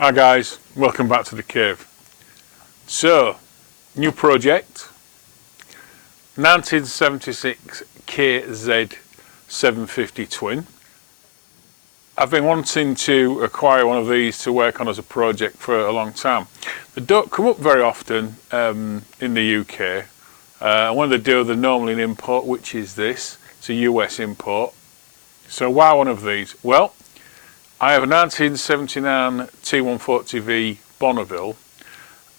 Hi guys, welcome back to the cave. So, new project, 1976 KZ 750 twin. I've been wanting to acquire one of these to work on as a project for a long time. They don't come up very often in the UK. And when they do, they're normally an import, which is this. It's a US import. So why one of these? Well, I have a 1979 T140V Bonneville,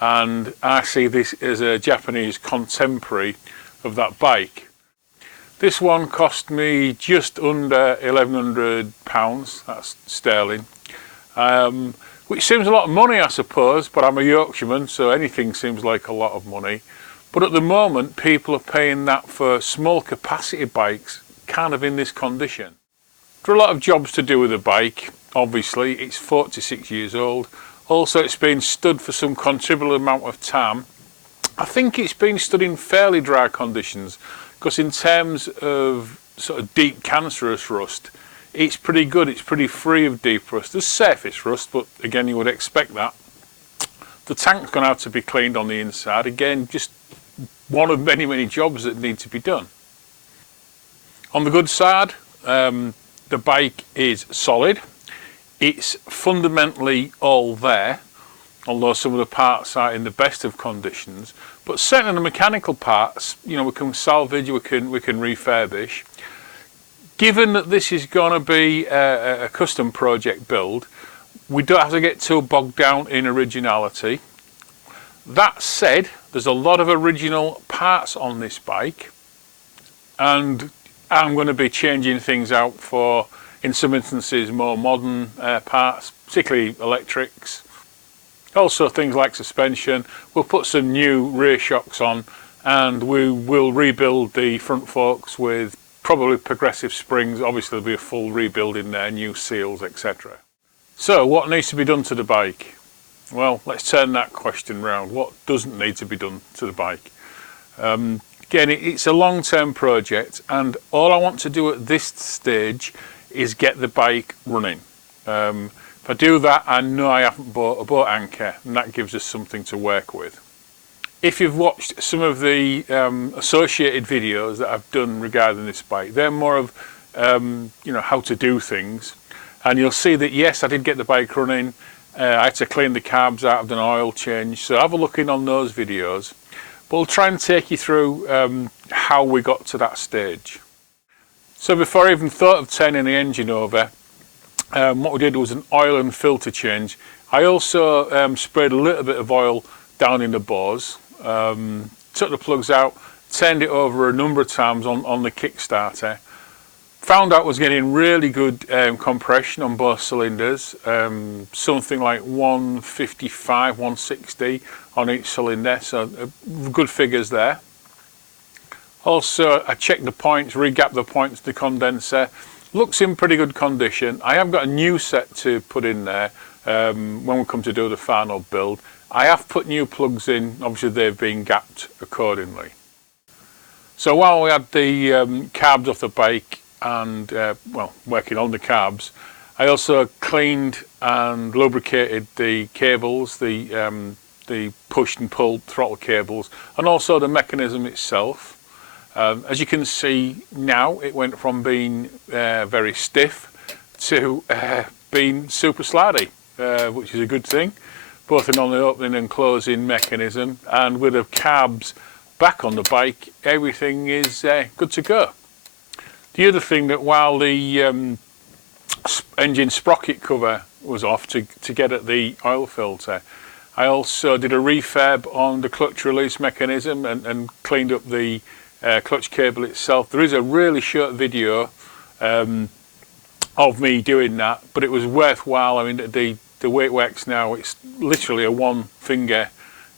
and I see this as a Japanese contemporary of that bike. This one cost me just under £1,100, that's sterling, which seems a lot of money, I suppose, but I'm a Yorkshireman, so anything seems like a lot of money. But at the moment, people are paying that for small capacity bikes, kind of in this condition. There are a lot of jobs to do with the bike. Obviously, it's 46 years old. Also, it's been stood for some considerable amount of time. I think it's been stood in fairly dry conditions, because in terms of sort of deep cancerous rust, it's pretty good. It's pretty free of deep rust. There's surface rust, but again, you would expect that. The tank's going to have to be cleaned on the inside. Again, just one of many jobs that need to be done. On the good side, the bike is solid. It's fundamentally all there, although some of the parts are in the best of conditions. But certainly the mechanical parts, you know, we can salvage, we can refurbish. Given that this is going to be a custom project build, we don't have to get too bogged down in originality. That said, there's a lot of original parts on this bike, and I'm going to be changing things out for, in some instances, more modern parts, particularly electrics. Also things like suspension. We'll put some new rear shocks on, and we will rebuild the front forks with probably progressive springs. Obviously there'll be a full rebuild in there, new seals, etc. So what needs to be done to the bike? Well, let's turn that question round. What doesn't need to be done to the bike? Again, it's a long-term project, and all I want to do at this stage is get the bike running. If I do that, I know I haven't bought a boat anchor, and that gives us something to work with. If you've watched some of the associated videos that I've done regarding this bike, they're more of you know, how to do things, and you'll see that yes, I did get the bike running. I had to clean the carbs out, I've done an oil change, so have a look in on those videos. But we'll try and take you through how we got to that stage. So before I even thought of turning the engine over, what we did was an oil and filter change. I also sprayed a little bit of oil down in the bores, took the plugs out, turned it over a number of times on the Kickstarter. Found out I was getting really good compression on both cylinders, something like 155, 160 on each cylinder, so good figures there. Also, I checked the points, re-gapped the points to the condenser. Looks in pretty good condition. I have got a new set to put in there when we come to do the final build. I have put new plugs in, obviously they've been gapped accordingly. So while we had the carbs off the bike and well, working on the carbs, I also cleaned and lubricated the cables, the push and pull throttle cables, and also the mechanism itself. As you can see now, it went from being very stiff to being super slidey, which is a good thing, both on the opening and closing mechanism, and with the carbs back on the bike, everything is good to go. The other thing, that while the engine sprocket cover was off to get at the oil filter, I also did a refurb on the clutch release mechanism and cleaned up the clutch cable itself. There is a really short video of me doing that, but it was worthwhile. I mean, the way it works now, it's literally a one finger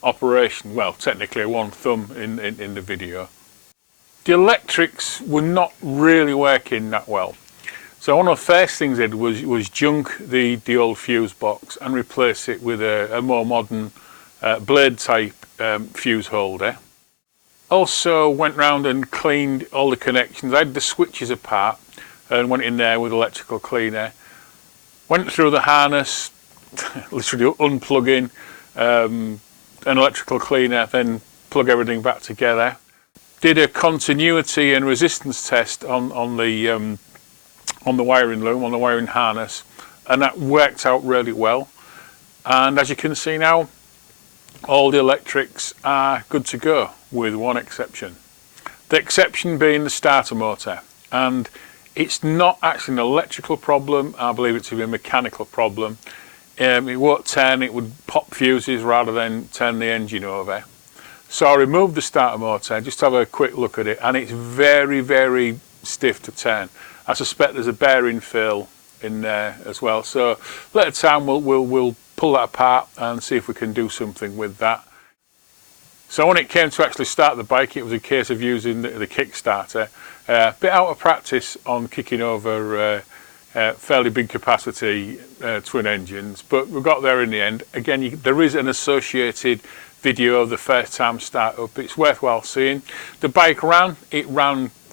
operation. Well, technically a one thumb in the video. The electrics were not really working that well. So one of the first things I did was junk the old fuse box and replace it with a more modern blade type fuse holder. Also went round and cleaned all the connections. I had the switches apart and went in there with electrical cleaner. Went through the harness, literally unplugging an electrical cleaner, then plug everything back together. Did a continuity and resistance test on the wiring loom, on the wiring harness, and that worked out really well. And as you can see now, all the electrics are good to go, with one exception. The exception being the starter motor, and it's not actually an electrical problem. I believe it to be a mechanical problem. It won't turn, it would pop fuses rather than turn the engine over. So I removed the starter motor, just to have a quick look at it, and it's very, very stiff to turn. I suspect there's a bearing fail in there as well. So later time we'll pull that apart and see if we can do something with that. So when it came to actually start the bike, it was a case of using the Kickstarter. A bit out of practice on kicking over fairly big capacity twin engines, but we got there in the end. Again, there is an associated video of the first time start up. It's worthwhile seeing. The bike ran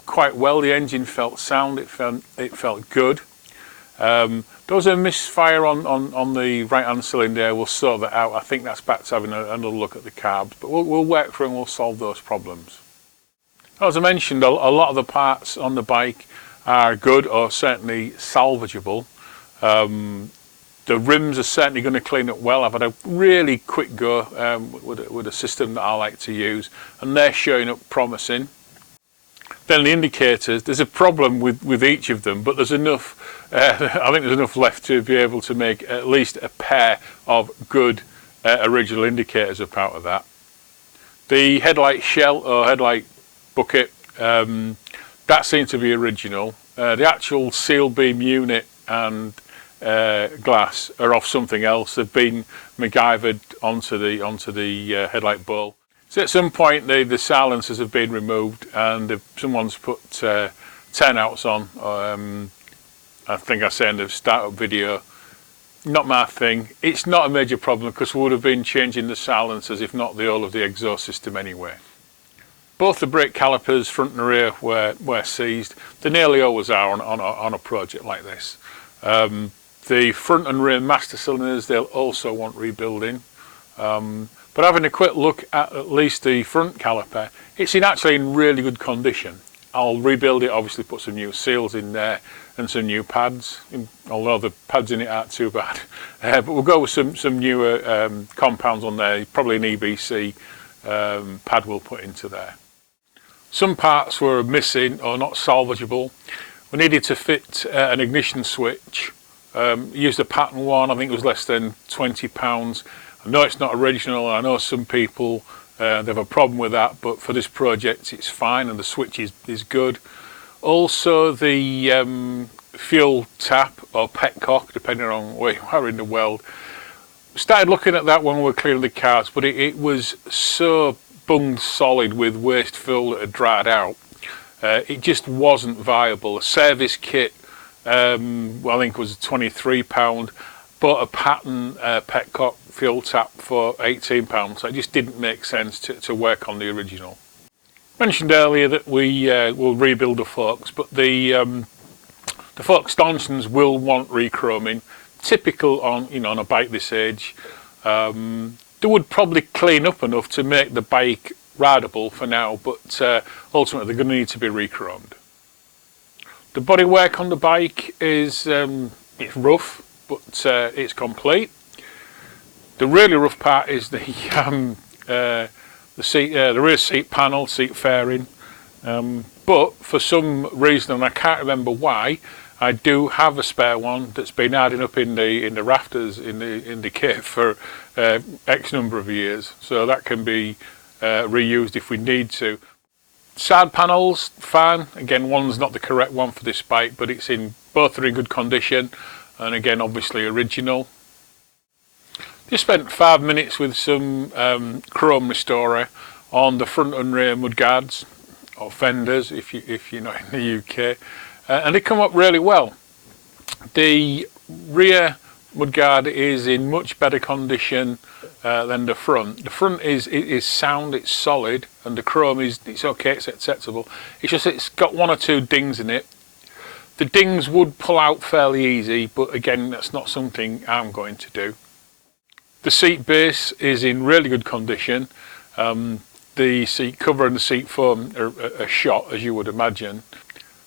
quite well. The engine felt sound, it felt good. There was a misfire on the right hand cylinder. We'll sort that out. I think that's back to having another look at the carbs, but we'll work through and we'll solve those problems. As I mentioned, a lot of the parts on the bike are good, or certainly salvageable. The rims are certainly going to clean up well. I've had a really quick go with a system that I like to use, and they're showing up promising. Then the indicators, there's a problem with each of them, but there's enough, I think there's enough left to be able to make at least a pair of good original indicators up out of that. The headlight shell or headlight bucket, that seems to be original. The actual seal beam unit and glass are off something else. They've been MacGyvered onto the headlight bowl. So at some point the silencers have been removed, and someone's put turnouts on. I think I said in the startup video, not my thing. It's not a major problem because we would have been changing the silencers, if not the whole of the exhaust system anyway. Both the brake calipers, front and rear, were seized. They nearly always are on a project like this. The front and rear master cylinders, they'll also want rebuilding. But having a quick look at least the front caliper, it's actually in really good condition. I'll rebuild it, obviously put some new seals in there and some new pads, although the pads in it aren't too bad. But we'll go with some newer compounds on there, probably an EBC pad we'll put into there. Some parts were missing or not salvageable. We needed to fit an ignition switch. Used a pattern one, I think it was less than £20. I know it's not original, I know some people they have a problem with that, but for this project it's fine, and the switch is good. Also the fuel tap or petcock, depending on where you are in the world. Started looking at that when we were clearing the cars, but it was so bunged solid with waste fuel that had dried out. It just wasn't viable. A service kit, well, I think it was £23. Bought a pattern petcock fuel tap for £18, so it just didn't make sense to work on the original. Mentioned earlier that we will rebuild the forks, but the fork stanchions will want rechroming. Typical on a bike this age. They would probably clean up enough to make the bike rideable for now, but ultimately they're going to need to be rechromed. The bodywork on the bike is it's rough, but it's complete. The really rough part is the rear seat panel, seat fairing. But for some reason, and I can't remember why, I do have a spare one that's been adding up in the rafters in the kit for X number of years, so that can be reused if we need to. Side panels, fine. Again, one's not the correct one for this bike, but both are in good condition, and again, obviously original. Just spent 5 minutes with some chrome restorer on the front and rear mudguards, or fenders if you're not in the UK, and they come up really well. The rear mudguard is in much better condition than the front. The front is sound, it's solid, and the chrome it's okay, it's acceptable. It's just it's got one or two dings in it. The dings would pull out fairly easy, but again, that's not something I'm going to do. The seat base is in really good condition. The seat cover and the seat foam are shot, as you would imagine.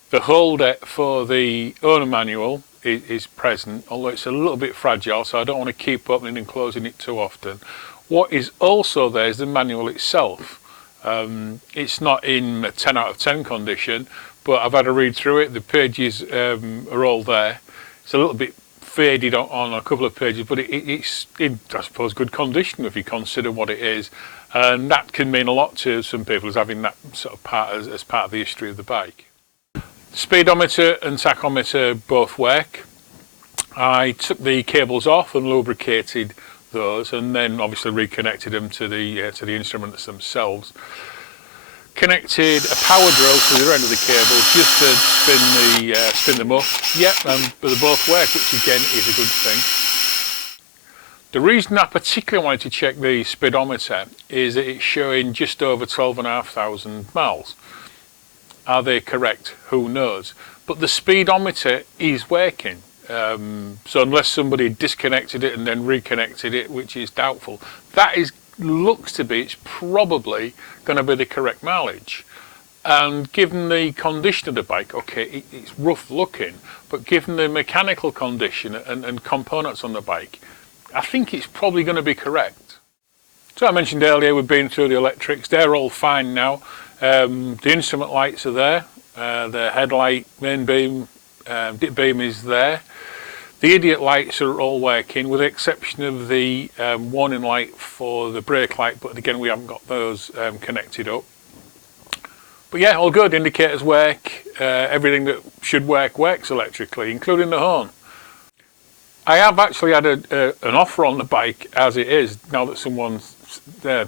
The holder for the owner manual is present, although it's a little bit fragile, so I don't want to keep opening and closing it too often. What is also there is the manual itself. It's not in a 10 out of 10 condition, but I've had a read through it. The pages are all there. It's a little bit faded on a couple of pages, but it's in, I suppose, good condition if you consider what it is, and that can mean a lot to some people as having that sort of part as part of the history of the bike. Speedometer and tachometer both work. I took the cables off and lubricated those, and then obviously reconnected them to the instruments themselves. Connected a power drill to the end of the cable just to spin them up. Yep, but they both work, which again is a good thing. The reason I particularly wanted to check the speedometer is that it's showing just over 12,500 miles. Are they correct? Who knows? But the speedometer is working. So unless somebody disconnected it and then reconnected it, which is doubtful, that looks to be, it's probably going to be the correct mileage. And given the condition of the bike, okay, it's rough looking, but given the mechanical condition and components on the bike, I think it's probably going to be correct. So I mentioned earlier we've been through the electrics, they're all fine now. The instrument lights are there, the headlight, main beam, dip beam is there. The idiot lights are all working with the exception of the warning light for the brake light, but again we haven't got those connected up. But yeah, all good, indicators work, everything that should work works electrically, including the horn. I have actually had an offer on the bike as it is, now that someone's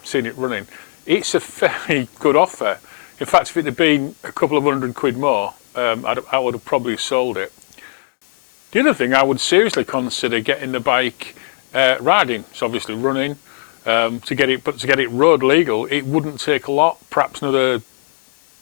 seen it running. It's a fairly good offer. In fact, if it had been a couple of £100 more, I would have probably sold it. The other thing, I would seriously consider getting the bike riding. It's obviously running. To get it road legal, it wouldn't take a lot. Perhaps another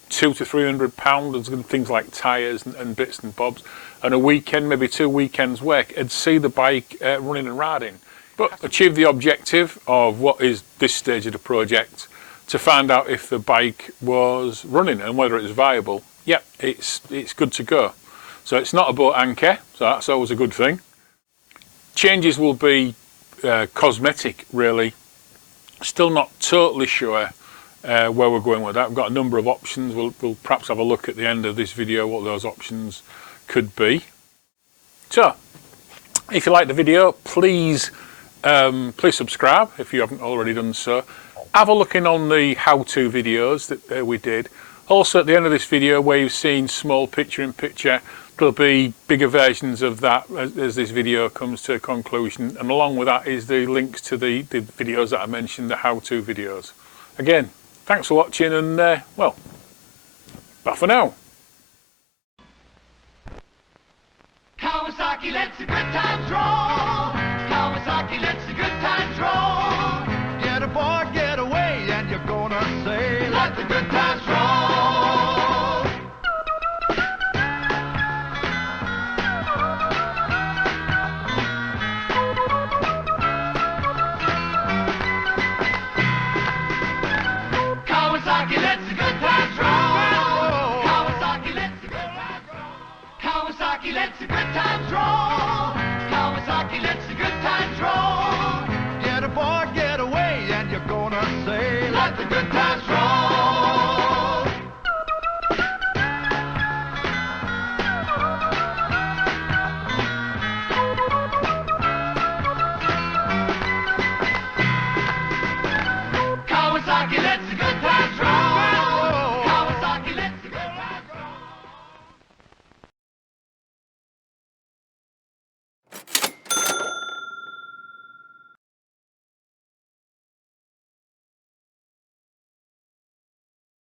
£200 to £300. There's things like tyres and bits and bobs. And a weekend, maybe 2 weekends work, and see the bike running and riding. But achieve the objective of what is this stage of the project, to find out if the bike was running and whether it's viable. Yep, it's good to go. So it's not a boat anchor, so that's always a good thing. Changes will be cosmetic, really. Still not totally sure where we're going with that. We've got a number of options. We'll perhaps have a look at the end of this video what those options could be. So, if you like the video, please subscribe if you haven't already done so. Have a look in on the how-to videos that we did. Also, at the end of this video where you've seen small picture-in-picture, there'll be bigger versions of that as this video comes to a conclusion, and along with that is the links to the videos that I mentioned, the how-to videos. Again, thanks for watching, and well, bye for now. Kawasaki lets the good times roll.